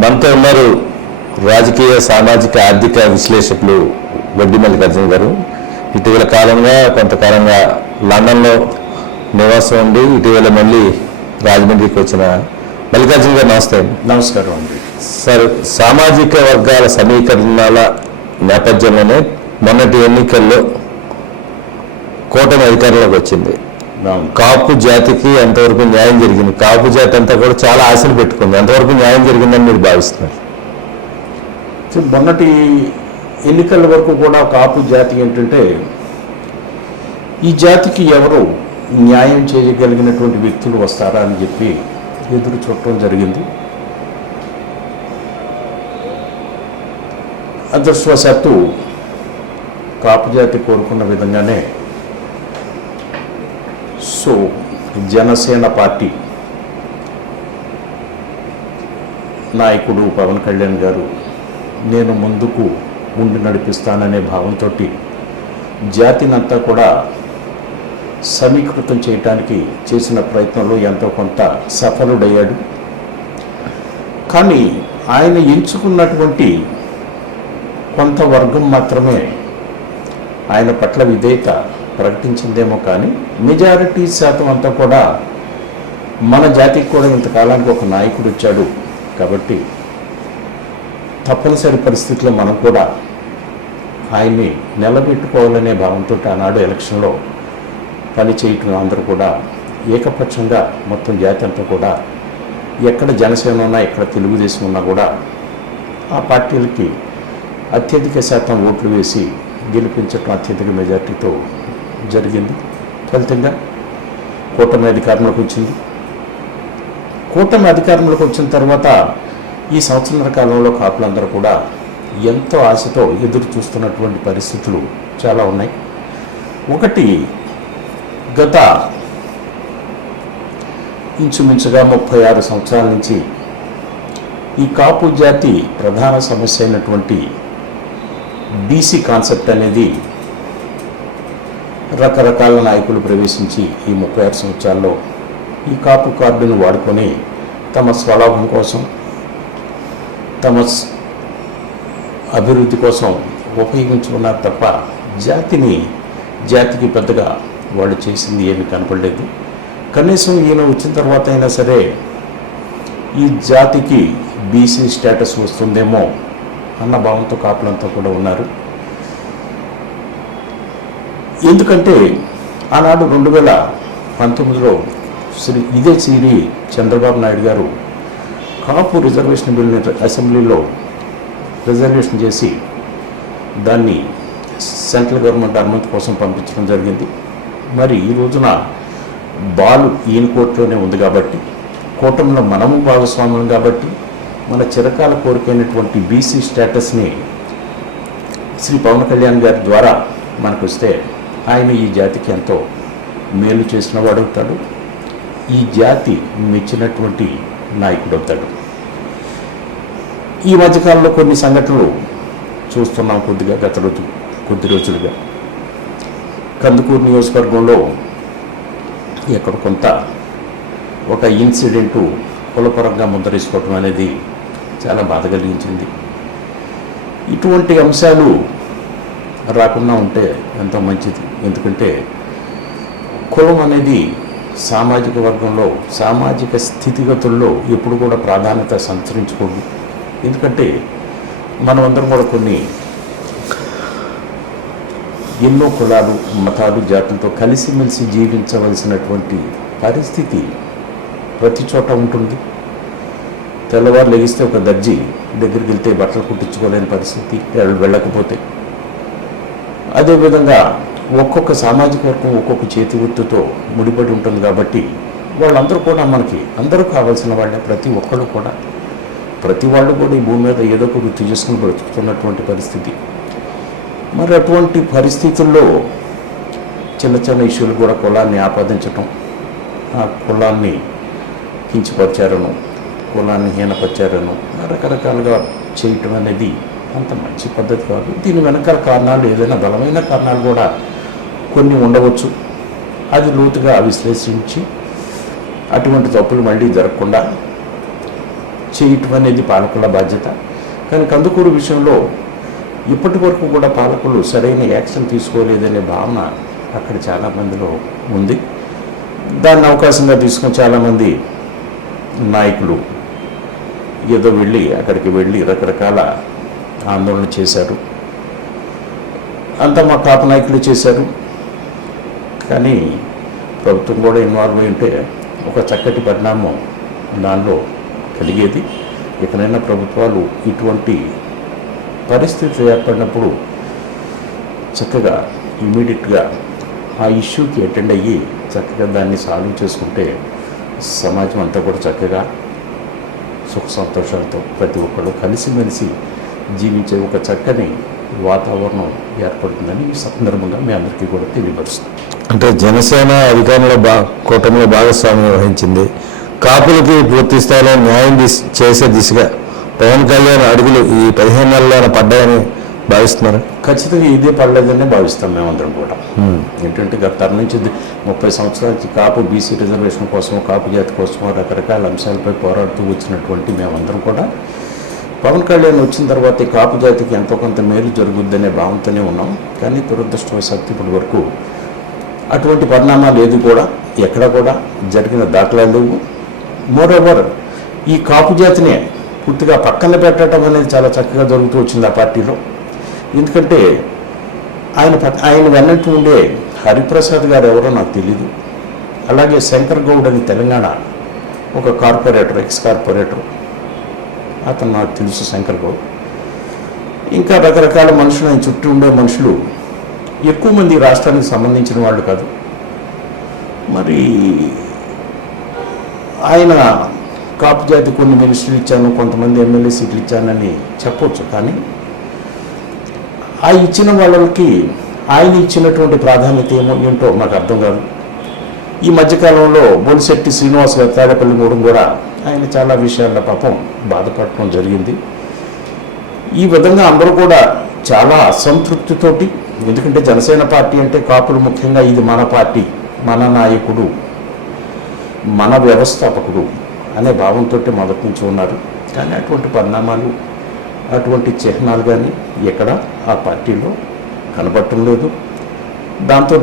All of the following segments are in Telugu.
మనతో ఉన్నారు రాజకీయ సామాజిక ఆర్థిక విశ్లేషకులు వడ్డీ మల్లికార్జున గారు. ఇటీవల కాలంగా కొంతకాలంగా లండన్లో నివాసం ఉండి ఇటీవల మళ్ళీ రాజమండ్రికి వచ్చిన మల్లికార్జున గారు నమస్తే. నమస్కారం అండి. సార్ సామాజిక వర్గాల సమీకరణాల నేపథ్యంలోనే మొన్నటి ఎన్నికల్లో కూటమి అధికారంలోకి వచ్చింది. కాపు జాతికి ఎంతవరకు న్యాయం జరిగింది? కాపు జాతి అంతా కూడా చాలా ఆశలు పెట్టుకుంది. ఎంతవరకు న్యాయం జరిగిందని మీరు భావిస్తున్నారు? మొన్నటి ఎన్నికల వరకు కూడా కాపు జాతి ఏంటంటే ఈ జాతికి ఎవరు న్యాయం చేయగలిగినటువంటి వ్యక్తులు వస్తారా అని చెప్పి ఎదురు చూడటం జరిగింది. అదృష్టవశాత్తు కాపు జాతి కోరుకున్న విధంగానే సో జనసేన పార్టీ నాయకుడు పవన్ కళ్యాణ్ గారు నేను ముందుకు ఉండి నడిపిస్తాననే భావంతో జాతినంతా కూడా సమీకృతం చేయటానికి చేసిన ప్రయత్నంలో ఎంతో కొంత సఫలుడయ్యాడు. కానీ ఆయన ఎంచుకున్నటువంటి కొంత వర్గం మాత్రమే ఆయన పట్ల విధేయత ప్రకటించిందేమో కానీ మెజారిటీ శాతం అంతా కూడా మన జాతికి కూడా ఇంతకాలానికి ఒక నాయకుడు వచ్చాడు కాబట్టి తప్పనిసరి పరిస్థితుల్లో మనం కూడా ఆయన్ని నిలబెట్టుకోవాలనే భావంతో ఆనాడు ఎలక్షన్లో పని చేయటం అందరూ కూడా ఏకపక్షంగా మొత్తం జాతి అంతా కూడా ఎక్కడ జనసేన ఉన్నా ఎక్కడ తెలుగుదేశం ఉన్నా కూడా ఆ పార్టీలకి అత్యధిక శాతం ఓట్లు వేసి గెలిపించటం అత్యధిక మెజార్టీతో జరిగింది. ఫలితంగా కూటమి అధికారంలోకి వచ్చింది. కూటమి అధికారంలోకి వచ్చిన తర్వాత ఈ సంవత్సరాల కాలంలో కాపులందరూ కూడా ఎంతో ఆశతో ఎదురు చూస్తున్నటువంటి పరిస్థితులు చాలా ఉన్నాయి. ఒకటి గత ఇంచుమించుగా ముప్పై ఆరు సంవత్సరాల నుంచి ఈ కాపు జాతి ప్రధాన సమస్య అయినటువంటి బీసీ కాన్సెప్ట్ అనేది రకరకాల నాయకులు ప్రవేశించి ఈ ముప్పై ఆరు సంవత్సరాల్లో ఈ కాపు కార్డును వాడుకొని తమ స్వలాభం కోసం తమ స్- అభివృద్ధి కోసం ఉపయోగించుకున్నారు తప్ప జాతిని జాతికి పెద్దగా వాళ్ళు చేసింది ఏమీ కనపడలేదు. కనీసం ఈయన వచ్చిన తర్వాత అయినా సరే ఈ జాతికి బీసీ స్టేటస్ వస్తుందేమో అన్న భావంతో కాపులంతా కూడా ఉన్నారు. ఎందుకంటే ఆనాడు రెండు వేల పంతొమ్మిదిలో శ్రీ ఇదే శ్రీ చంద్రబాబు నాయుడు గారు కాపు రిజర్వేషన్ బిల్ని అసెంబ్లీలో రిజర్వేషన్ చేసి దాన్ని సెంట్రల్ గవర్నమెంట్ అనుమతి కోసం పంపించడం జరిగింది. మరి ఈ రోజున బాలు ఈయన కోర్టులోనే ఉంది కాబట్టి కూటమిలో మనము భాగస్వామ్యం కాబట్టి మన చిరకాల కోరికైనటువంటి బీసీ స్టేటస్ని శ్రీ పవన్ కళ్యాణ్ గారి ద్వారా మనకు వస్తే ఆయన ఈ జాతికి ఎంతో మేలు చేసిన వాడవుతాడు. ఈ జాతి మెచ్చినటువంటి నాయకుడు అవుతాడు ఈ మధ్యకాలంలో కొన్ని సంఘటనలు చూస్తున్నాం కొద్దిగా గత రోజు కొద్ది రోజులుగా. కందుకూరు నియోజకవర్గంలో ఎక్కడ కొంత ఒక ఇన్సిడెంటు కులపరంగా ముద్రేసుకోవటం అనేది చాలా బాధ కలిగించింది. ఇటువంటి అంశాలు రాకుండా ఉంటే ఎంతో మంచిది. ఎందుకంటే కులం అనేది సామాజిక వర్గంలో సామాజిక స్థితిగతుల్లో ఎప్పుడు కూడా ప్రాధాన్యత సంతరించుకోదు. ఎందుకంటే మనమందరం కూడా కొన్ని ఎన్నో కులాలు మతాలు జాతులతో కలిసిమెలిసి జీవించవలసినటువంటి పరిస్థితి ప్రతి చోట ఉంటుంది. తెల్లవారు లెగిస్తే ఒక దర్జీ దగ్గరికి వెళ్తే బట్టలు కుట్టించుకోలేని పరిస్థితి వెళ్ళకపోతే. అదేవిధంగా ఒక్కొక్క సామాజిక వర్గం ఒక్కొక్క చేతి వృత్తితో ముడిపడి ఉంటుంది కాబట్టి వాళ్ళందరూ కూడా మనకి అందరూ కావాల్సిన వాళ్ళే ప్రతి ఒక్కళ్ళు కూడా. ప్రతి వాళ్ళు కూడా ఈ భూమి మీద ఏదో ఒక వృత్తి చేసుకుని బ్రతుకుతున్నటువంటి పరిస్థితి. మరి అటువంటి పరిస్థితుల్లో చిన్న చిన్న ఇష్యూలు కూడా కులాన్ని ఆపాదించటం ఆ కులాన్ని కించపరిచారను కులాన్ని హీనపరిచారను రకరకాలుగా చేయటం అనేది అంత మంచి పద్ధతి కాదు. దీని వెనకాల కారణాలు ఏదైనా బలమైన కారణాలు కూడా కొన్ని ఉండవచ్చు. అది లోతుగా విశ్లేషించి అటువంటి తప్పులు మళ్ళీ జరగకుండా చేయటం అనేది పాలకుల బాధ్యత. కానీ కందుకూరు విషయంలో ఇప్పటి వరకు కూడా పాలకులు సరైన యాక్షన్ తీసుకోలేదనే భావన అక్కడ చాలా మందిలో ఉంది. దాన్ని అవకాశంగా తీసుకుని చాలామంది నాయకులు ఏదో వెళ్ళి అక్కడికి వెళ్ళి రకరకాల ఆందోళన చేశారు. అంతా మా టాప్ నాయకులు చేశారు. కానీ ప్రభుత్వం కూడా ఇన్వాల్వ్ అయి ఉంటే ఒక చక్కటి పరిణామం దానిలో కలిగేది. ఇకనైనా ప్రభుత్వాలు ఇటువంటి పరిస్థితి ఏర్పడినప్పుడు చక్కగా ఇమీడియట్గా ఆ ఇష్యూకి అటెండ్ అయ్యి చక్కగా దాన్ని సాల్వ్ చేసుకుంటే సమాజం అంతా కూడా చక్కగా సుఖ సంతోషాలతో ప్రతి ఒక్కరు కలిసిమెలిసి జీవించే ఒక చక్కని వాతావరణం ఏర్పడుతుందని ఈ సందర్భంగా మీ అందరికీ కూడా తెలియపరుస్తుంది. అంటే జనసేన అధికారంలో బా కూటమిలో భాగస్వామ్యం వహించింది. కాపులకి పూర్తి స్థాయిలో న్యాయం చేసే దిశగా పవన్ కళ్యాణ్ అడుగులు ఈ పదిహేను నెలల్లోనే పడ్డాయని భావిస్తున్నారు? ఖచ్చితంగా ఇదే పడలేదనే భావిస్తాం మేమందరం కూడా. ఏంటంటే గత తరం నుంచి ముప్పై సంవత్సరాల నుంచి కాపు బీసీ రిజర్వేషన్ కోసం కాపు జాతి కోసం రకరకాల అంశాలపై పోరాడుతూ వచ్చినటువంటి మేమందరం కూడా పవన్ కళ్యాణ్ వచ్చిన తర్వాత కాపు జాతికి ఎంతో కొంత మేలు జరుగుద్దనే భావంతోనే ఉన్నాం. కానీ దురదృష్టవశాత్తు ఇప్పటి వరకు అటువంటి పరిణామాలు ఏది కూడా ఎక్కడ కూడా జరిగిన దాఖలాలు లేవు. మోరోవర్ ఈ కాపు జాతినే పూర్తిగా పక్కన పెట్టడం అనేది చాలా చక్కగా జరుగుతూ వచ్చింది ఆ పార్టీలో. ఎందుకంటే ఆయన ఆయన వెన్నట్టు ఉండే హరిప్రసాద్ గారు ఎవరో నాకు తెలియదు అలాగే శంకర్ గౌడ్ అని తెలంగాణ ఒక కార్పొరేటర్ ఎక్స్ కార్పొరేటర్. అతను నాకు తెలుసు శంకర్ గౌడ్ ఇంకా రకరకాల మనుషులు ఆయన చుట్టూ ఉండే మనుషులు ఎక్కువ మంది రాష్ట్రానికి సంబంధించిన వాళ్ళు కాదు. మరి ఆయన కాపు జాతి కొన్ని మినిస్టర్లు ఇచ్చాను కొంతమంది ఎమ్మెల్యే సీట్లు ఇచ్చానని చెప్పవచ్చు కానీ ఆ ఇచ్చిన వాళ్ళకి ఆయన ఇచ్చినటువంటి ప్రాధాన్యత ఏమో ఏంటో నాకు అర్థం కాదు. ఈ మధ్యకాలంలో బొలిశెట్టి శ్రీనివాస్ గారు తాడేపల్లి మూడం కూడా ఆయన చాలా విషయాల్లో పాపం బాధపడటం జరిగింది. ఈ విధంగా అందరూ కూడా చాలా అసంతృప్తితోటి ఎందుకంటే జనసేన పార్టీ అంటే కాపులు ముఖ్యంగా ఇది మన పార్టీ మన నాయకుడు మన వ్యవస్థాపకుడు అనే భావంతో మొదటి నుంచి ఉన్నారు. కానీ అటువంటి పరిణామాలు అటువంటి చిహ్నాలు కానీ ఎక్కడ ఆ పార్టీలో కనబడటం లేదు. దాంతో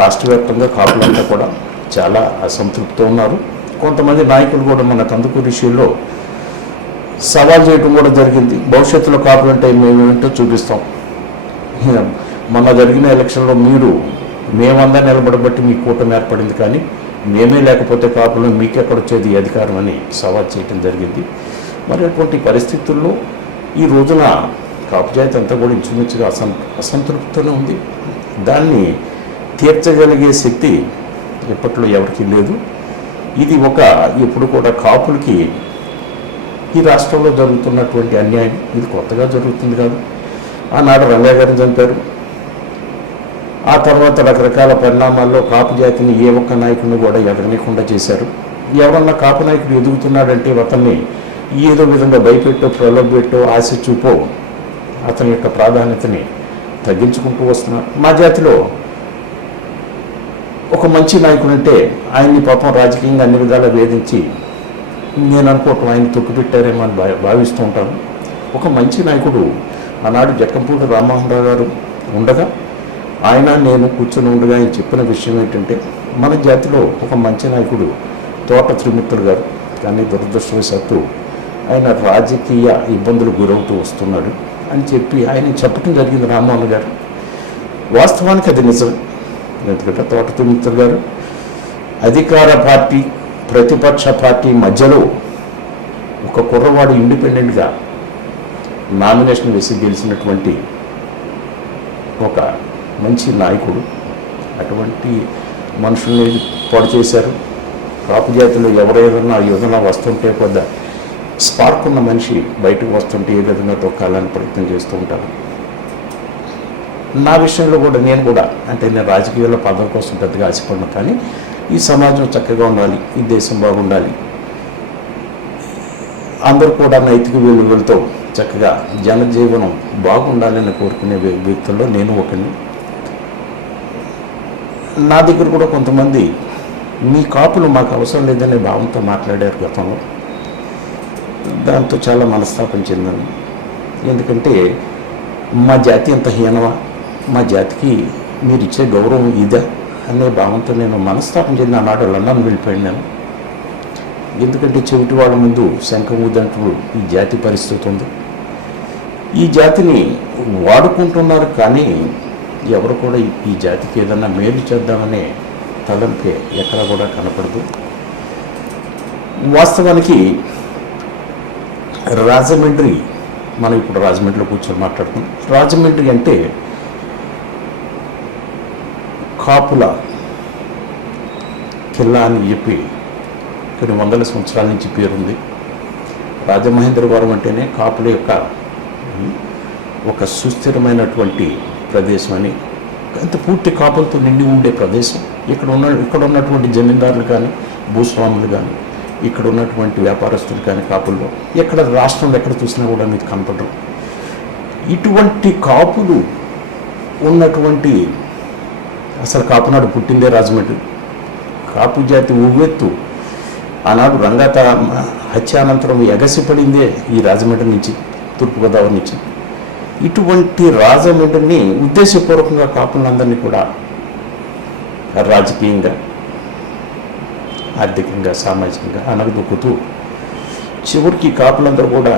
రాష్ట్ర వ్యాప్తంగా కాపులంతా కూడా చాలా అసంతృప్తితో ఉన్నారు. కొంతమంది నాయకులు కూడా మన కందుకూరి విషయంలో సవాల్ చేయడం కూడా జరిగింది. భవిష్యత్తులో కాపులంటే మేమేంటో చూపిస్తాం. మొన్న జరిగిన ఎలక్షన్లో మీరు మేమందా నిలబడబట్టి మీ కూటమి ఏర్పడింది కానీ మేమే లేకపోతే కాపులో మీకెక్కడ వచ్చేది అధికారం అని సవాల్ చేయడం జరిగింది. మరి అటువంటి పరిస్థితుల్లో ఈ రోజున కాపు జాతి అంతా కూడా ఇంచుమించుగా అసం అసంతృప్తితోనే ఉంది. దాన్ని తీర్చగలిగే శక్తి ఇప్పట్లో ఎవరికీ లేదు. ఇది ఒక ఇప్పుడు కూడా కాపులకి ఈ రాష్ట్రంలో జరుగుతున్నటువంటి అన్యాయం. ఇది కొత్తగా జరుగుతుంది కాదు. ఆనాడు రంగయ్య గారిని చంపారు. ఆ తర్వాత రకరకాల పరిణామాల్లో కాపు జాతిని ఏ ఒక్క నాయకుడిని కూడా ఎదగనీయకుండా చేశారు. ఎవరన్నా కాపు నాయకుడు ఎదుగుతున్నాడంటే అతన్ని ఏదో విధంగా భయపెట్టో ప్రలోభపెట్టో ఆశ చూపో అతని యొక్క ప్రాధాన్యతని తగ్గించుకుంటూ వస్తున్నారు. మా జాతిలో ఒక మంచి నాయకుడు అంటే ఆయన్ని పాపం రాజకీయంగా అన్ని విధాలా వేధించి నేను అనుకోవటం ఆయన తొక్కిపెట్టారేమో అని భా- భావిస్తూ ఉంటాను. ఒక మంచి నాయకుడు ఆనాడు జక్కంపూడి రామ్మోహన్ రావు గారు ఉండగా ఆయన నేను కూర్చొని ఉండగా ఆయన చెప్పిన విషయం ఏంటంటే మన జాతిలో ఒక మంచి నాయకుడు తోట త్రిమూర్తులు గారు కానీ దురదృష్టవశాత్తు ఆయన రాజకీయ ఇబ్బందులు గురవుతూ వస్తున్నాడు అని చెప్పి ఆయన చెప్పడం జరిగింది రామ్మోహన్ గారు. వాస్తవానికి అది నిజం ఎందుకంటే తోట మిత్రులు గారు అధికార పార్టీ ప్రతిపక్ష పార్టీ మధ్యలో ఒక కుర్రవాడు ఇండిపెండెంట్గా నామినేషన్ వేసి గెలిచినటువంటి ఒక మంచి నాయకుడు. అటువంటి మనుషుల్ని పాడు చేశారు. కాపు జాతిలో ఎవరైనా ఏదైనా వస్తుంటే కొద్ద స్పార్క్ ఉన్న మనిషి బయటకు వస్తుంటే ఏ విధంగా తొక్కాలని ప్రయత్నం చేస్తూ ఉంటారు. నా విషయంలో కూడా నేను కూడా అంటే నేను రాజకీయాల్లో పదవి కోసం పెద్దగా ఆశపడను కానీ ఈ సమాజం చక్కగా ఉండాలి ఈ దేశం బాగుండాలి. అందరూ కూడా నైతిక విలువలతో చక్కగా జనజీవనం బాగుండాలని కోరుకునే వ్యక్తుల్లో నేను ఒకరిని నా దగ్గర కూడా కొంతమంది మీ కాపులు మాకు అవసరం లేదనే భావంతో మాట్లాడారు గతంలో. దాంతో చాలా మనస్తాపం చెందాను. ఎందుకంటే మా జాతి అంత హీనమా? మా జాతికి మీరు ఇచ్చే గౌరవం ఇదా అనే భావంతో నేను మనస్తాపం చెంది ఆనాడు లండన్ వెళ్ళిపోయాను నేను. ఎందుకంటే చెవిటి వాళ్ళ ముందు శంఖం ఊదంటూ ఈ జాతి పరిస్థితి ఉంది. ఈ జాతిని వాడుకుంటున్నారు కానీ ఎవరు కూడా ఈ- ఈ జాతికి ఏదన్నా మేలు చేద్దామనే తలంపే ఎక్కడ కూడా కనపడదు. వాస్తవానికి రాజమండ్రి మనం ఇప్పుడు రాజమండ్రిలో కూర్చొని మాట్లాడుతున్నాం రాజమండ్రి అంటే కాపుల కిల్లా అని చెప్పి కొన్ని వందల సంవత్సరాల నుంచి పేరుంది. రాజమహేంద్రవరం అంటేనే కాపుల యొక్క ఒక సుస్థిరమైనటువంటి ప్రదేశం అని. అంత పూర్తి కాపులతో నిండి ఉండే ప్రదేశం. ఇక్కడ ఉన్న ఇక్కడ ఉన్నటువంటి జమీందారులు కానీ భూస్వాములు కానీ ఇక్కడ ఉన్నటువంటి వ్యాపారస్తులు కానీ కాపుల్లో ఎక్కడ రాష్ట్రంలో ఎక్కడ చూసినా కూడా మీకు కనపడరు. ఇటువంటి కాపులు ఉన్నటువంటి అసలు కాపునాడు పుట్టిందే రాజమండ్రి. కాపు జాతి ఉవ్వెత్తు. ఆనాడు హత్య అనంతరం ఎగసిపడిందే ఈ రాజమండ్రి నుంచి తూర్పుగోదావరి నుంచి. ఇటువంటి రాజమండ్రిని ఉద్దేశపూర్వకంగా కాపులందరినీ కూడా రాజకీయంగా ఆర్థికంగా సామాజికంగా అనగదొక్కుతూ చివరికి కాపులందరూ కూడా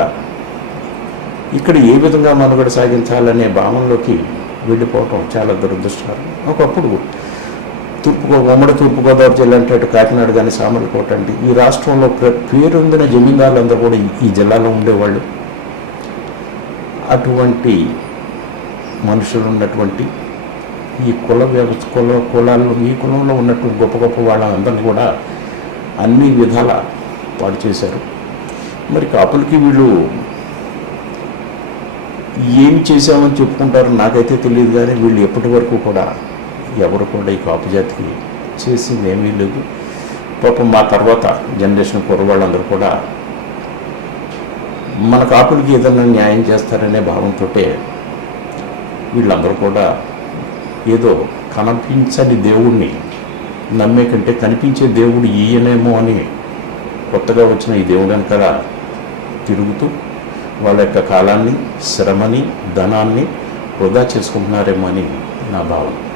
ఇక్కడ ఏ విధంగా మనుగడ సాగించాలనే భావనలోకి వెళ్ళిపోవటం చాలా దురదృష్టకరం. ఒకప్పుడు తూర్పు ఉమ్మడి తూర్పుగోదావరి జిల్లా అంటే అటు కాకినాడ కానీ సామర్లకోట అంటే ఈ రాష్ట్రంలో ప్ర- పేరొందిన జమీందారులందరూ కూడా ఈ- జిల్లాలో ఉండేవాళ్ళు. అటువంటి మనుషులు ఉన్నటువంటి ఈ కుల వ్యవస్థ కుల కులాల్లో ఈ కులంలో ఉన్నటువంటి గొప్ప గొప్ప వాళ్ళందరినీ కూడా అన్ని విధాల పాడు చేశారు. మరి కాపులకి వీళ్ళు ఏమి చేశామని చెప్పుకుంటారో నాకైతే తెలియదు కానీ వీళ్ళు ఎప్పటి వరకు కూడా ఎవరు కూడా ఈ కాపు జాతికి చేసింది ఏమీ లేదు. పాపం మా తర్వాత జనరేషన్ కుర్రవాళ్ళందరూ కూడా మన కాపులకి ఏదైనా న్యాయం చేస్తారనే భావంతో వీళ్ళందరూ కూడా ఏదో కనిపించని దేవుణ్ణి నమ్మే కంటే కనిపించే దేవుడు ఈయనేమో అని కొత్తగా వచ్చిన ఈ దేవుడు వెనకాల తిరుగుతూ వాళ్ళ యొక్క కాలాన్ని శ్రమని ధనాన్ని వృధా చేసుకుంటున్నారేమో అని నా భావన.